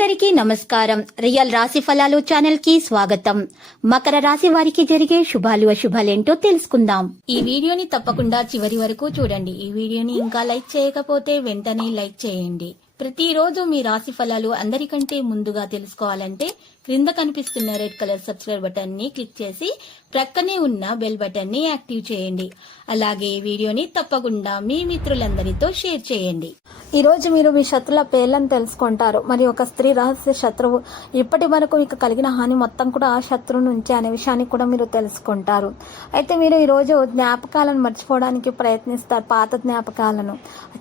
అందరికీ నమస్కారం. రియల్ రాశి ఫలాలు ఛానల్ కి స్వాగతం. మకర రాశి వారికి జరిగే శుభాలు అశుభాలేంటో తెలుసుకుందాం. ఈ వీడియోని తప్పకుండా చివరి వరకు చూడండి. ఈ వీడియోని ఇంకా లైక్ చేయకపోతే వెంటనే లైక్ చేయండి. ప్రతిరోజు మీ రాశి ఫలాలు అందరికంటే ముందుగా తెలుసుకోవాలంటే క్రింద కనిపిస్తున్న రెడ్ కలర్ సబ్స్క్రైబ్ బటన్ ని క్లిక్ చేసి ప్రక్కనే ఉన్న బెల్ బటన్ ని యాక్టివ్ చేయండి. అలాగే వీడియోని తప్పకుండా మీ మిత్రులందరితో షేర్ చేయండి. ఈ రోజు మీరు మీ శత్రుల పేర్లను తెలుసుకుంటారు. మరి ఒక స్త్రీ రహస్య శత్రువు ఇప్పటి వరకు మీకు కలిగిన హాని మొత్తం కూడా ఆ శత్రువు నుంచే అనే విషయాన్ని కూడా మీరు తెలుసుకుంటారు. అయితే మీరు ఈ రోజు జ్ఞాపకాలను మర్చిపోవడానికి ప్రయత్నిస్తారు. పాత జ్ఞాపకాలను,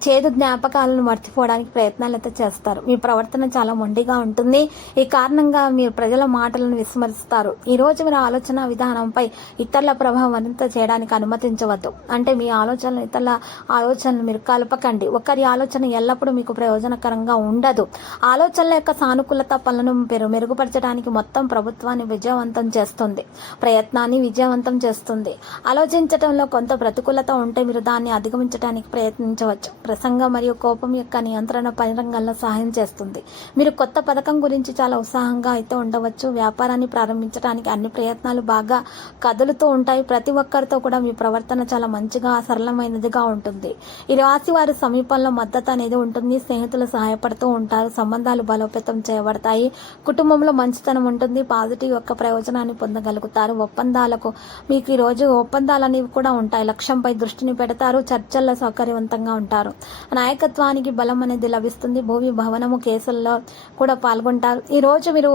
చేదు జ్ఞాపకాలను మర్చిపోవడానికి ప్రయత్నాలు అయితే చేస్తారు. మీ ప్రవర్తన చాలా మొండిగా ఉంటుంది. ఈ కారణంగా మీరు ప్రజల మాటలను విస్మరిస్తారు. ఈ రోజు మీరు ఆలోచన విధానంపై ఇతరుల ప్రభావం మరింత చేయడానికి అనుమతించవద్దు. అంటే మీ ఆలోచనలు ఇతరుల ఆలోచనలు మీరు కలపకండి. ఒకరి ఆలోచన ఎల్లప్పుడూ మీకు ప్రయోజనకరంగా ఉండదు. ఆలోచనల యొక్క సానుకూలత పనులను మెరుగుపరచడానికి మొత్తం ప్రభుత్వాన్ని విజయవంతం చేస్తుంది, ప్రయత్నాన్ని విజయవంతం చేస్తుంది. ఆలోచించడంలో కొంత ప్రతికూలత ఉంటే మీరు దాన్ని అధిగమించడానికి ప్రయత్నించవచ్చు. ప్రసంగం మరియు కోపం యొక్క నియంత్రణ పని రంగంలో సహాయం చేస్తుంది. మీరు కొత్త పథకం గురించి చాలా ఉత్సాహంగా అయితే ఉండవచ్చు. వ్యాపారాన్ని ప్రారంభించడానికి అన్ని ప్రయత్నాలు బాగా కదులుతూ ఉంటాయి. ప్రతి ఒక్కరితో కూడా మీ ప్రవర్తన చాలా మంచిగా సరళమైనదిగా ఉంటుంది. ఈ రాశి వారి సమీపంలో మద్దతు అనేది ఉంటుంది. స్నేహితులు సహాయపడుతూ ఉంటారు. సంబంధాలు బలోపేతం చేయబడతాయి. కుటుంబంలో మంచితనం ఉంటుంది. పాజిటివ్ యొక్క ప్రయోజనాన్ని పొందగలుగుతారు. ఒప్పందాలకు మీకు ఈ రోజు ఒప్పందాలు అనేవి కూడా ఉంటాయి. లక్ష్యంపై దృష్టిని పెడతారు. చర్చల్లో సౌకర్యవంతంగా ఉంటారు. నాయకత్వానికి బలం అనేది లభిస్తుంది. భూమి భవనము కేసుల్లో కూడా పాల్గొంటారు. ఈ రోజు మీరు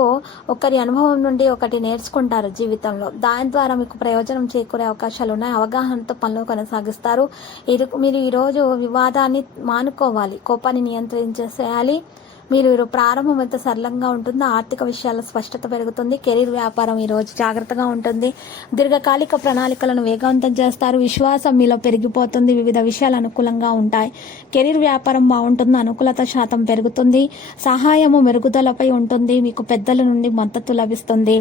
ఒకరి అనుభవం నుండి ఒకటి నేర్చుకుంటారు. జీవితంలో దాని ద్వారా మీకు ప్రయోజనం చేకూరే అవకాశాలు ఉన్నాయి. అవగాహనతో పనులు కొనసాగిస్తారు. మీరు ఈరోజు వివాదాన్ని మానుకోవాలి. కోపాన్ని నియంత్రించేసేయాలి. మీరు ప్రారంభం ఎంత సరళంగా ఉంటుందో ఆర్థిక విషయాల్లో స్పష్టత పెరుగుతుంది. కెరీర్ వ్యాపారం ఈ రోజు జాగ్రత్తగా ఉంటుంది. దీర్ఘకాలిక ప్రణాళికలను వేగవంతం చేస్తారు. విశ్వాసం మీలో పెరిగిపోతుంది. వివిధ విషయాలు అనుకూలంగా ఉంటాయి. కెరీర్ వ్యాపారం బాగుంటుంది. అనుకూలత శాతం పెరుగుతుంది. సహాయము మెరుగుదలపై ఉంటుంది. మీకు పెద్దల నుండి మద్దతు లభిస్తుంది.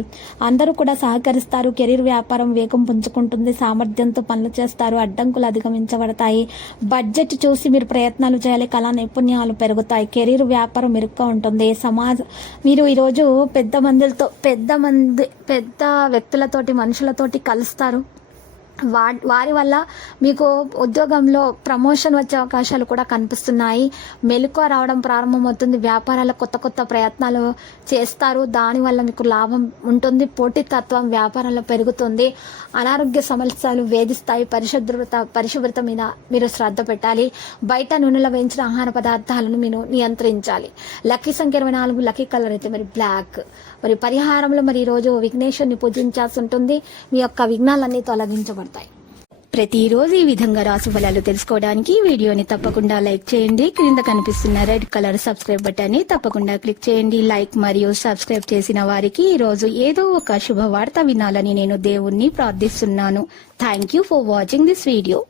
అందరూ కూడా సహకరిస్తారు. కెరీర్ వ్యాపారం వేగం పుంజుకుంటుంది. సామర్థ్యంతో పనులు చేస్తారు. అడ్డంకులు అధిగమించబడతాయి. బడ్జెట్ చూసి మీరు ప్రయత్నాలు చేయాలి. కళా నైపుణ్యాలు పెరుగుతాయి. కెరీర్ వ్యాపారం మెరుగ్గా ఉంటుంది. మీరు ఈరోజు పెద్ద వ్యక్తులతోటి మనుషులతోటి కలుస్తారు. వారి వల్ల మీకు ఉద్యోగంలో ప్రమోషన్ వచ్చే అవకాశాలు కూడా కనిపిస్తున్నాయి. మెలకువ రావడం ప్రారంభమవుతుంది. వ్యాపారాల కొత్త ప్రయత్నాలు చేస్తారు. దానివల్ల మీకు లాభం ఉంటుంది. పోటీతత్వం వ్యాపారంలో పెరుగుతుంది. అనారోగ్య సమస్యలు వేధిస్తాయి. పరిశుభ్రత మీద మీరు శ్రద్ధ పెట్టాలి. బయట నూనెలో వేయించిన ఆహార పదార్థాలను మీరు నియంత్రించాలి. లక్కీ సంఖ్య 24, లక్కీ కలర్ అయితే మరి బ్లాక్. మరి పరిహారంలో మరి ఈరోజు విఘ్నేశ్వరుని పూజించాల్సి ఉంటుంది. మీ యొక్క విఘ్నాలన్నీ తొలగించబడతాయి. ప్రతిరోజు ఈ విధంగా రాశి ఫలాలు తెలుసుకోవడానికి వీడియోని తప్పకుండా లైక్ చేయండి. క్రింద కనిపిస్తున్న రెడ్ కలర్ సబ్స్క్రైబ్ బటన్ ని తప్పకుండా క్లిక్ చేయండి. లైక్ మరియు సబ్స్క్రైబ్ చేసిన వారికి ఈ రోజు ఏదో ఒక శుభవార్త వినాలని నేను దేవుణ్ణి ప్రార్థిస్తున్నాను. Thank you for watching this video.